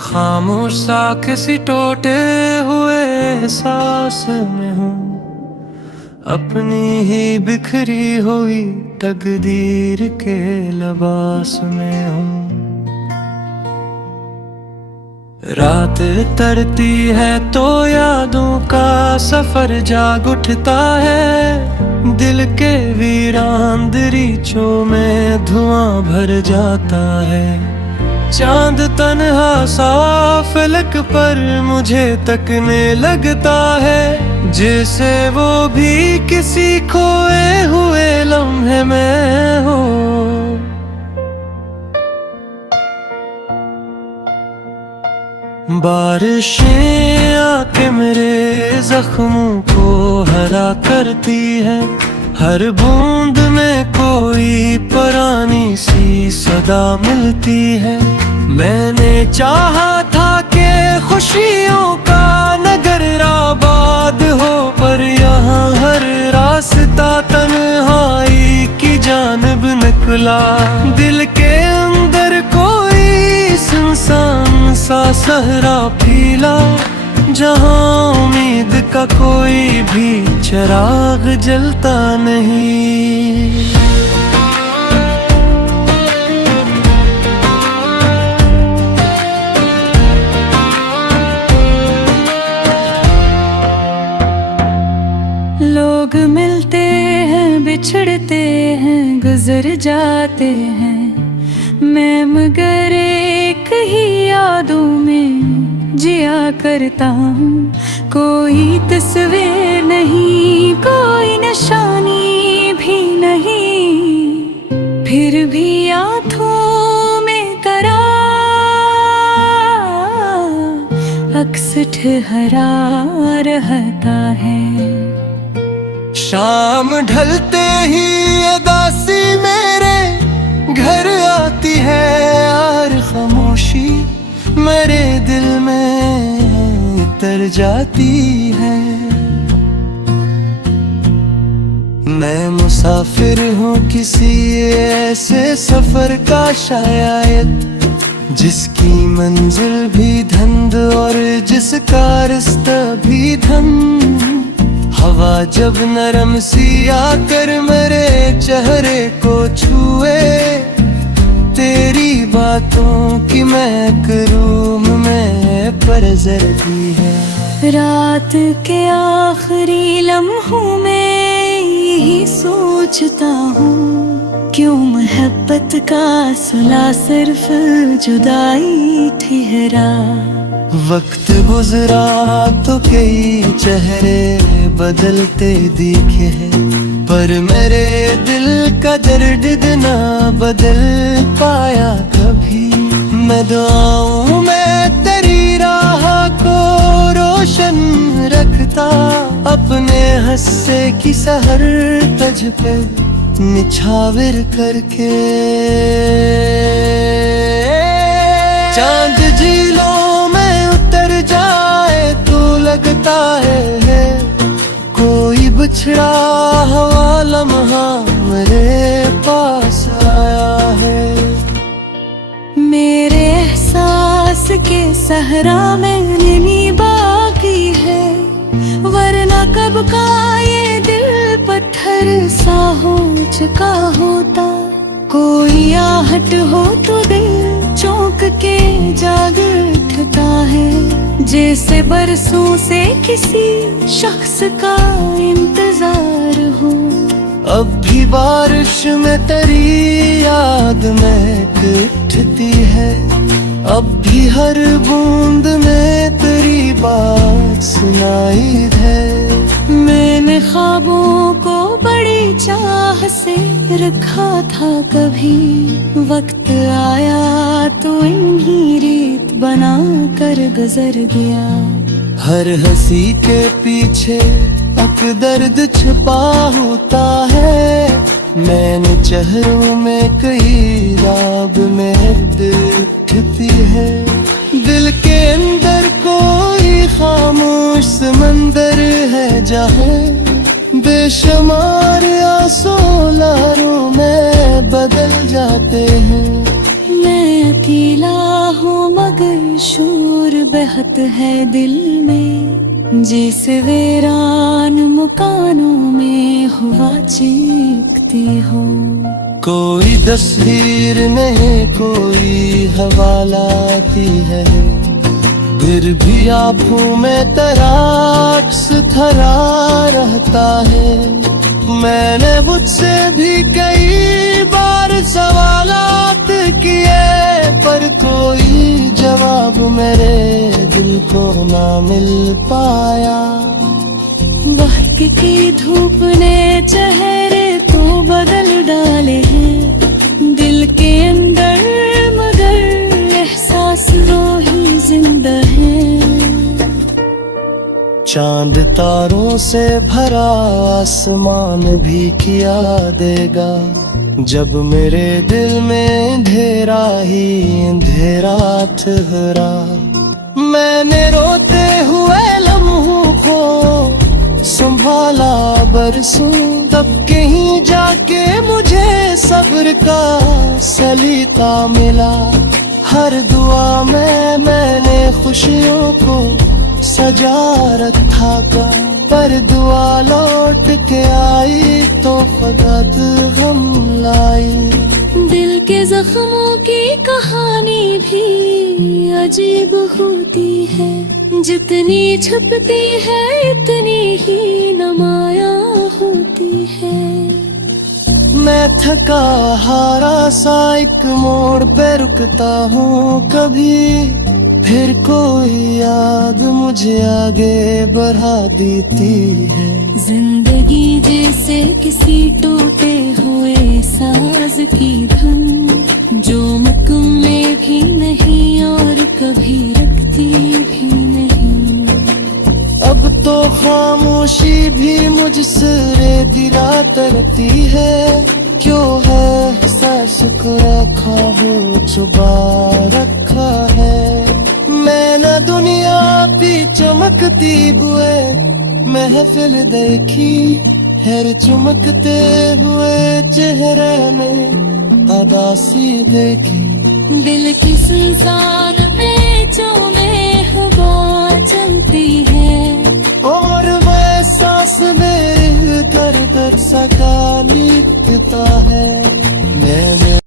खामोश सा किसी टूटे हुए एहसास में हूँ, अपनी ही बिखरी हुई तकदीर के लिबास में हूँ। रात तरती है तो यादों का सफर जाग उठता है, दिल के वीरान दरीचों में धुआं भर जाता है। चांद तन्हा सा फलक पर मुझे तकने लगता है, जैसे वो भी किसी खोए हुए लम्हे में हो। बारिशें आके मेरे जख्मों को हरा करती है, हर बूंद में कोई पुरानी सी सदा मिलती है। मैंने चाहा था कि खुशियों का नगर आबाद हो, पर यहाँ हर रास्ता तन्हाई की जानिब निकला। दिल के अंदर कोई सुनसान सा सहरा फीला, जहाँ उम्मीद का कोई भी चिराग जलता नहीं। लोग मिलते हैं, बिछड़ते हैं, गुजर जाते हैं, मैं मगर एक ही यादों में जिया करता हूँ। कोई तस्वीर नहीं, कोई निशानी भी नहीं, फिर भी आँखों में करार अक्स ठहरा रहता है। शाम ढलते ही ये दासी मेरे घर आती है, यार खामोशी मेरे दिल में उतर जाती है। मैं मुसाफिर हूँ किसी ऐसे सफर का शायद, जिसकी मंजिल भी धुंध और जिसका रास्ता भी धुंध। हवा जब नरम सी आकर मेरे चेहरे को छुए, तेरी बातों की महक रूम में परजरती है। रात के आखिरी लम्हों में यही सोचता हूँ, क्यों मोहब्बत का सुला सिर्फ जुदाई ठहरा। वक्त गुजरा तो कई चेहरे बदलते दिखे हैं, पर मेरे दिल का दर्द ना बदल पाया कभी। मैं दुआओं में तेरी राह को रोशन रखता, अपने हस्से की सहर तज पे निछावर करके। चांद झीलों में उतर जाए तो लगता है कोई बिछड़ा हुआ लम्हा मेरे पास आया है। मेरे एहसास के सहरा में नमी बाकी है, वरना कब का ये दिल पत्थर सा हो चुका होता। कोई आहट हो तो दिल चौंक के जाग उठता है, जैसे बरसों से किसी शख्स का इंतजार हो। अब भी बारिश में तेरी याद महक उठती है, अब भी हर बूंद में तेरी बात सुनाई है। मैंने ख्वाबों को बड़ी चाह से रखा था कभी, वक्त आया तो इन्हीं रीत बना कर गुजर गया। हर हंसी के पीछे एक दर्द छिपा होता है, मैंने चेहरों में कई राब महक उठती है। दिल के अंदर कोई खामोश समंदर है, जहाँ बेशुमार आंसू लहरों में बदल जाते हैं। मैं अकेला हूँ मगर शून्य राहत है दिल में, जैसे वीरान मकानों में हुआ चीखती हो। कोई तस्वीर नहीं कोई हवा लाती है, फिर भी आँखों में तराक्स धरा रहता है। मैंने मुझसे भी कई बार सवालात किए, पर कोई जवाब मेरे दिल को ना मिल पाया। बहकती धूप ने चेहरे तो बदल डाले हैं दिल के अंदर, मगर एहसास वो ही जिंदा है। चांद तारों से भरा आसमान भी किया देगा, जब मेरे दिल में अंधेरा ही अंधेरा ठहरा। मैंने रोते हुए लम्हों को संभाला बरसों, तब कहीं जाके मुझे सब्र का सलीका मिला। हर दुआ में मैंने खुशियों को सजा रखा का, पर दुआ लौट के आई तो फकत गम लाई। दिल के जख्मों की कहानी भी अजीब होती है, जितनी छुपती है इतनी ही नुमाया होती है। मैं थका हारा सा एक मोड़ पे रुकता हूँ कभी, फिर कोई याद मुझे आगे बढ़ा देती है। जिंदगी जैसे किसी टूटे हुए साज की धुन, जो मुकम में भी नहीं और कभी रखती भी नहीं। अब तो खामोशी भी मुझसे गिरा करती है, क्यों है एहसास को रखा हो छुपा रखा है। मैं न दुनिया भी चमकती हुए महफिल देखी, हर चमकते हुए चेहरे में अदासी देखी। दिल की सुल्तान में जो में हवा चलती है, और वह सांस में कर सका लिखता है। मैंने